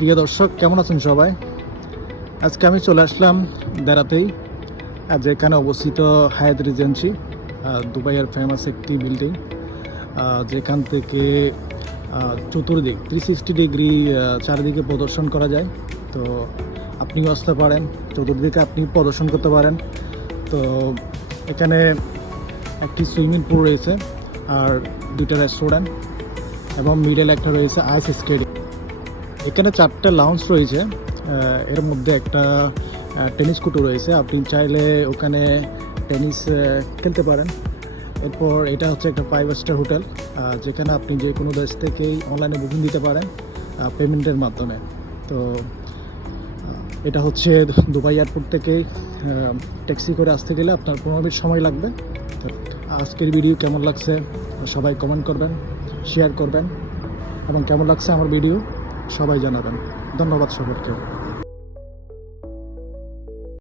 প্রিয় দর্শক, কেমন আছেন সবাই? আজকে আমি চলে আসলাম দেরাতেই, যেখানে অবস্থিত হায়াত রিজেন্সি, দুবাইয়ের ফেমাস একটি বিল্ডিং, যেখান থেকে চতুর্দিক 360 ডিগ্রি চারিদিকে প্রদর্শন করা যায়। তো আপনিও আসতে পারেন, চতুর্দিকে আপনি প্রদর্শন করতে পারেন। তো এখানে একটি সুইমিং পুল রয়েছে, আর দুইটা রেস্টুরেন্ট, এবং মিডল একটা রয়েছে আইস স্কেটিং। এখানে 4টা লাউঞ্জ রয়েছে, এর মধ্যে একটা টেনিস কোর্টও রয়েছে। আপনি চাইলে ওখানে টেনিস খেলতে পারেন। এরপর এটা হচ্ছে একটা 5 স্টার হোটেল, যেখানে আপনি যে কোনো দেশ থেকেই অনলাইনে বুকিং দিতে পারেন পেমেন্টের মাধ্যমে। তো এটা হচ্ছে দুবাই এয়ারপোর্ট থেকে ট্যাক্সি করে আসতে গেলে আপনার 15 মিনিট সময় লাগবে। তো আজকের ভিডিও কেমন লাগছে সবাই কমেন্ট করবেন, শেয়ার করবেন, এবং কেমন লাগছে আমার ভিডিও সবাই জানাবেন। ধন্যবাদ সবাইকে।